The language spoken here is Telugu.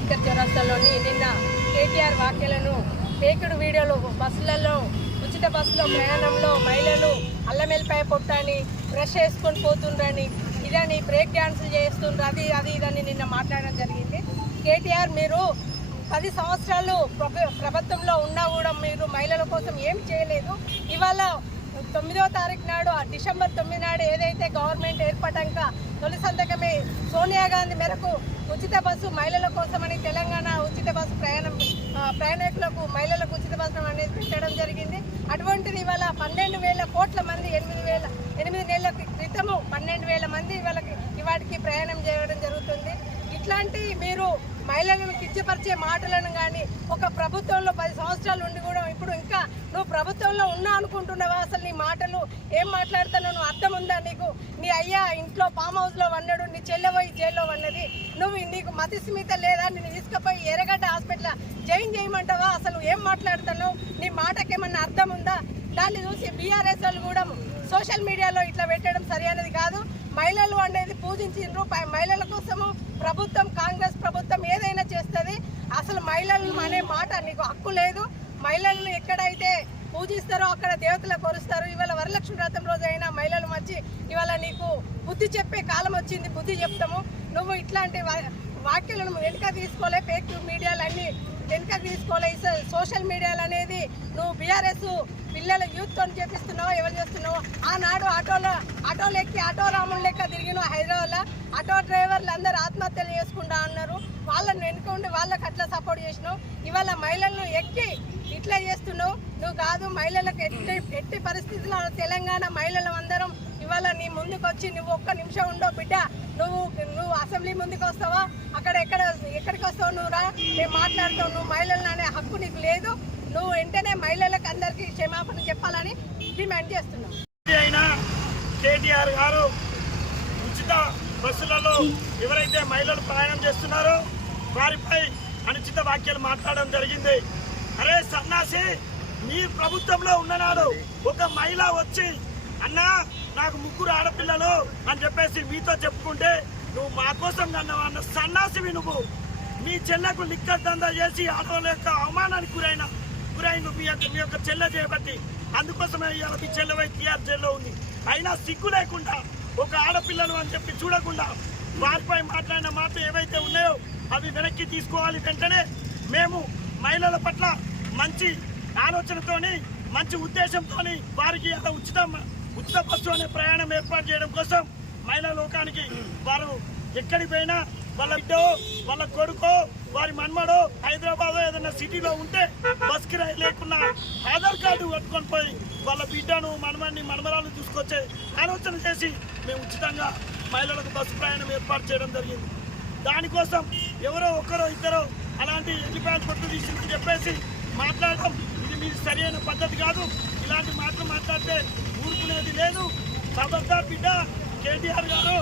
అంబేద్కర్ చౌరస్తాలోని నిన్న కేటీఆర్ వ్యాఖ్యలను పేకుడు వీడియోలు బస్సులలో ఉచిత బస్సులో ప్రయాణంలో మహిళలు అల్లమెల్లిపాయ పొట్టని బ్రష్ వేసుకొని పోతుండ్రని ఇదని బ్రేక్ డ్యాన్సులు చేస్తుండ్రు అది ఇదని నిన్న మాట్లాడడం జరిగింది. కేటీఆర్ మీరు 10 సంవత్సరాలు ప్రభుత్వంలో ఉన్నా కూడా మీరు మహిళల కోసం ఏం చేయలేదు. ఇవాళ 9వ తారీఖు నాడు డిసెంబర్ 9 నాడు ఏదైతే గవర్నమెంట్ ఏర్పడ్డాక తొలి సంతకమే సోనియా గాంధీ మేరకు ఉచిత బస్సు మహిళల కోసమని తెలంగాణ ఉచిత బస్సు ప్రయాణికులకు మహిళలకు ఉచిత బస్సు అనేది పెట్టడం జరిగింది. అటువంటిది ఇవాళ 12,000 కోట్ల మంది 8 నెలల క్రితము 12,000 మంది ఇవాటికి ప్రయాణం చేయడం జరుగుతుంది. ఇట్లాంటి మీరు మహిళలను కించపరిచే మాటలను కానీ ఒక ప్రభుత్వంలో 10 సంవత్సరాలు ఉండి కూడా ఇప్పుడు ఇంకా నువ్వు ప్రభుత్వంలో ఉన్నా అనుకుంటున్నావా? అసలు నీ మాటలు ఏం మాట్లాడుతున్నావు? నువ్వు అర్థం ఉందా నీకు? నీ అయ్యా ఇంట్లో ఫామ్ హౌస్లో వన్నాడు, నీ చెల్లెపోయి జైల్లో వన్నది, నీకు మతిస్మిత లేదా? నేను తీసుకుపోయి ఎర్రగడ్డ హాస్పిటల్ జాయిన్ చేయమంటావా? అసలు ఏం మాట్లాడుతున్నావు? నీ మాటకేమన్నా అర్థం ఉందా? దాన్ని చూసి బీఆర్ఎస్ వాళ్ళు కూడా సోషల్ మీడియాలో ఇట్లా పెట్టడం సరైనది కాదు. మహిళలు అనేది పూజించిండ్రు. మహిళల కోసము ప్రభుత్వం కాంగ్రెస్ ప్రభుత్వం ఏదైనా చేస్తుంది. అసలు మహిళలు అనే మాట నీకు హక్కు లేదు. మహిళలను ఎక్కడైతే పూజిస్తారో అక్కడ దేవతలు కొరుస్తారు. ఇవాళ వరలక్ష్మి వ్రతం రోజు అయినా మహిళలు వచ్చి ఇవాళ నీకు బుద్ధి చెప్పే కాలం వచ్చింది, బుద్ధి చెప్తాము. నువ్వు ఇట్లాంటి వ్యాఖ్యలను వెనుక తీసుకోలే, ఫేక్ మీడియాలు అన్నీ వెనుక తీసుకోలే. సోషల్ మీడియాలు అనేది నువ్వు బీఆర్ఎస్ పిల్లల యూత్తో చేపిస్తున్నావో ఎవరు చేస్తున్నావో? ఆనాడు ఆటోలు ఎక్కి ఆటో రాములు లెక్క తిరిగిన హైదరాబాద్లో ఆటో డ్రైవర్లు అందరూ ఆత్మహత్యలు చేసుకుంటా ఉన్నారు. వాళ్ళని వెనుకుండి వాళ్ళకి అట్లా సపోర్ట్ చేసినావు. ఇవాళ మహిళలను ఎక్కి ఇట్లా చేస్తున్నావు. నువ్వు కాదు, మహిళలకు ఎట్టి పరిస్థితుల్లో తెలంగాణ మహిళలు అందరం ఇవాళ నీ ముందుకు వచ్చి నువ్వు ఒక్క నిమిషం ఉండవు బిడ్డ, నువ్వు అసెంబ్లీ ముందుకు వస్తావా? ఎక్కడికి వస్తావు? నువ్వు రా, నేను మాట్లాడతావు. నువ్వు మహిళలను అనే హక్కు నీకు లేదు. నువ్వు వెంటనే మహిళలకు అందరికీ క్షమాపణ చెప్పాలని డిమాండ్ చేస్తున్నావు. కేటీఆర్ గారు ఉచిత బస్సులలో ఎవరైతే మహిళలు ప్రయాణం చేస్తున్నారో వారిపై అనుచిత వ్యాఖ్యలు మాట్లాడడం జరిగింది. అరే సన్నాసి, మీ ప్రభుత్వంలో ఉన్ననాడు ఒక మహిళ వచ్చి అన్నా నాకు 3 ఆడపిల్లలు అని చెప్పేసి మీతో చెప్పుకుంటే నువ్వు మా కోసం కన్నావా అన్న సన్నాసివి నువ్వు. మీ చెల్లకు లిక్కర్ దందా చేసి ఆడవాళ్ళ యొక్క అవమానానికి గురైన మీ యొక్క చెల్లె చేయబట్టి అందుకోసమే ఇవాళ మీ చెల్లె టీఆర్ జైల్లో ఉంది. అయినా సిగ్గు లేకుండా ఒక ఆడపిల్లలు అని చెప్పి చూడకుండా వారిపై మాట్లాడిన మాట ఏవైతే ఉన్నాయో అవి వెనక్కి తీసుకోవాలి. వెంటనే మేము మహిళల పట్ల మంచి ఆలోచనతోని మంచి ఉద్దేశంతోని వారికి ఉచిత బస్సు అనే ప్రయాణం ఏర్పాటు చేయడం కోసం మహిళా లోకానికి వారు ఎక్కడికి పోయినా వాళ్ళ బిడ్డో వాళ్ళ కొడుకో వారి మన్మడో హైదరాబాద్ ఏదైనా సిటీలో ఉంటే బస్ కిరాయి లేకుండా ఆధార్ కార్డు పట్టుకొని పోయి వాళ్ళ బిడ్డను మనమరాలు తీసుకొచ్చే ఆలోచన చేసి మేము ఉచితంగా మహిళలకు బస్సు ప్రయాణం ఏర్పాటు చేయడం జరిగింది. దానికోసం ఎవరో ఒకరో ఇద్దరో అలాంటి ఎల్లిపాయలు పొట్టు తీసిందని చెప్పేసి మాట్లాడడం ఇది మీరు సరైన పద్ధతి కాదు. ఇలాంటి మాటలు మాట్లాడితే ఊరుకునేది లేదు. ఖబర్దార్ బిడ్డ కేటీఆర్ గారు.